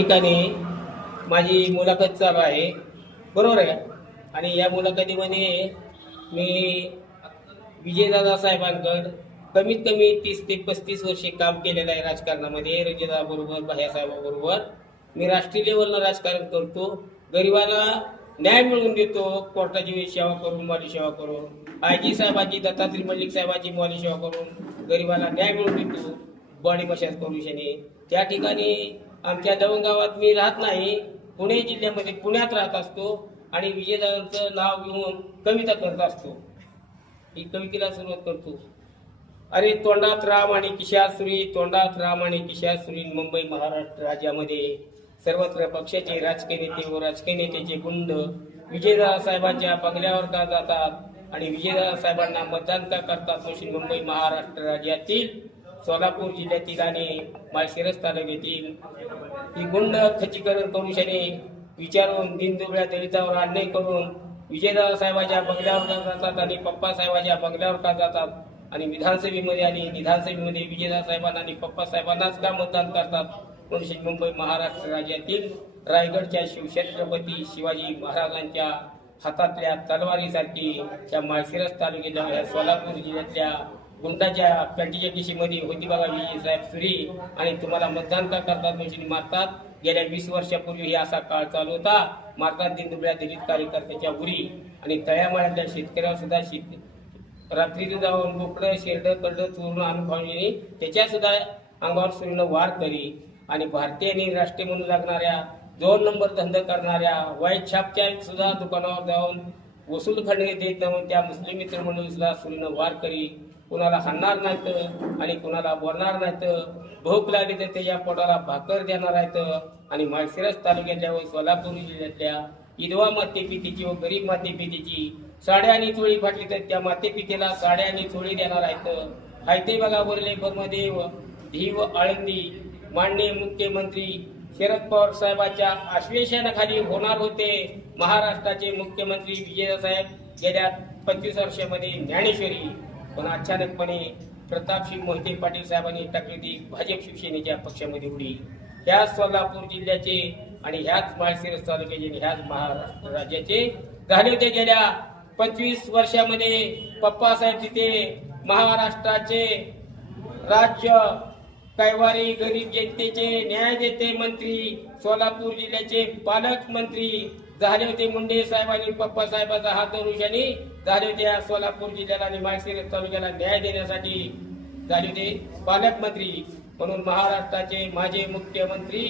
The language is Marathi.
ठिकाणी माझी मुलाखत चालू आहे, बरोबर आहे. आणि या मुलाखतीमध्ये मी विजयदादा साहेबांकडं कमीत कमी 30 ते 35 वर्षे काम केलेलं आहे राजकारणामध्ये. रणजितदादाबरोबर, भायासाहेबाबरोबर मी राष्ट्रीय लेवलला राजकारण करतो. गरिबाला न्याय मिळवून देतो, कोर्टाची सेवा करून, माली सेवा करून, आयजी साहेबांची, दत्तात्रय मल्लिक साहेबांची माली सेवा करून गरिबाला न्याय मिळवून देतो. बॉडी मशाज कमिशने त्या ठिकाणी आमच्या दवंगावात मी राहत नाही, पुणे जिल्ह्यामध्ये पुण्यात राहत असतो आणि विजयदादांचं नाव घेऊन कविता करत असतो. ही कवितेला सुरुवात करतो. अरे तोंडात राम आणि किशासुरी, तोंडात राम आणि किशासुरी, मुंबई महाराष्ट्र राज्यामध्ये सर्वत्र पक्षाचे राजकीय नेते व राजकीय नेत्याचे गुंड विजयदादा साहेबांच्या बंगल्यावर का जातात आणि विजयदादा साहेबांना मतदान का करतात अशी मुंबई महाराष्ट्र राज्यातील, सोलापूर जिल्ह्यातील आणि माळशिरस तालुक्यातील ही गुंड खच्चीकरण करू शने विचारून दिनदुबळ्या दलितावर अन्याय करून विजयदादा साहेबांच्या बंगल्यावर का जातात आणि पप्पा साहेबांच्या बंगल्यावर का जातात आणि विधानसभेमध्ये आणि विधानसभेमध्ये विजयदादा साहेबांना आणि पप्पा साहेबांनाच का मतदान करतात म्हणून मुंबई महाराष्ट्र राज्यातील रायगडच्या शिवछत्रपती शिवाजी महाराजांच्या हातातल्या तलवारीसारखी त्या माळशिरस तालुक्याच्या सोलापूर जिल्ह्यातल्या गुंडाच्या पॅटीच्या दिशेमध्ये होती बघा विजय साहेब सुरी आणि तुम्हाला मतदान का करतात म्हणजे मारतात. गेल्या 20 वर्षापूर्वी असा काळ चालू होता. मारतात दिनदुबळ्या दलित कार्यकर्त्याच्या उरी आणि तळ्यामाळ्यातल्या शेतकऱ्यावर सुद्धा रात्री जाऊन बोकडं शेरडं कडं चोरून आणून खाऊन त्याच्या सुद्धा अंगावर सुरीनं वार करी आणि भारतीय आणि राष्ट्रीय म्हणून लागणाऱ्या 2 नंबर धंदा करणाऱ्या वाईट छापच्या सुद्धा दुकानावर जाऊन वसूल खंडणी देत नाही त्या मुस्लिम मित्र म्हणून सुद्धा सुरीनं वार करी. कुणाला हाणणार नाहीत आणि कुणाला बोलणार नाहीत. भूक लागली तर त्याच्या पोटाला भाकर देणार आहेत. आणि माळशिरस तालुक्यातल्या व सोलापूर जिल्ह्यातल्या विधवा मातेपितेची व गरीब मातेपितेची साड्या आणि चोळी फाटली तर त्या मातेपितेला साड्या आणि चोळी देणार आहेत. हायते बघा बोलले बरमध्ये धीव आळंदी माननीय मुख्यमंत्री शरद पवार साहेबांच्या आश्वासनाखाली होणार होते महाराष्ट्राचे मुख्यमंत्री विजयदादा साहेब गेल्या 25 वर्षामध्ये ज्ञानेश्वरी. पण अचानकपणे प्रतापसिंह मोहिते पाटील साहेबांनी टाकली ती भाजप शिवसेनेच्या पक्षामध्ये उडी. ह्याच सोलापूर जिल्ह्याचे आणि ह्याच माळशिरस तालुक्याचे आणि ह्याच महाराष्ट्र राज्याचे झाले होते. गेल्या 25 वर्षामध्ये पप्पा साहेब तिथे महाराष्ट्राचे राज्य कैवारी गरीब जनतेचे न्याय देते मंत्री, सोलापूर जिल्ह्याचे पालकमंत्री झाले होते. मुंडे साहेब आणि पप्पा साहेबांचा हात धरून झाले होते या सोलापूर जिल्ह्याला आणि माळशिरस तालुक्याला न्याय देण्यासाठी झाले होते पालकमंत्री. म्हणून महाराष्ट्राचे माझे मुख्यमंत्री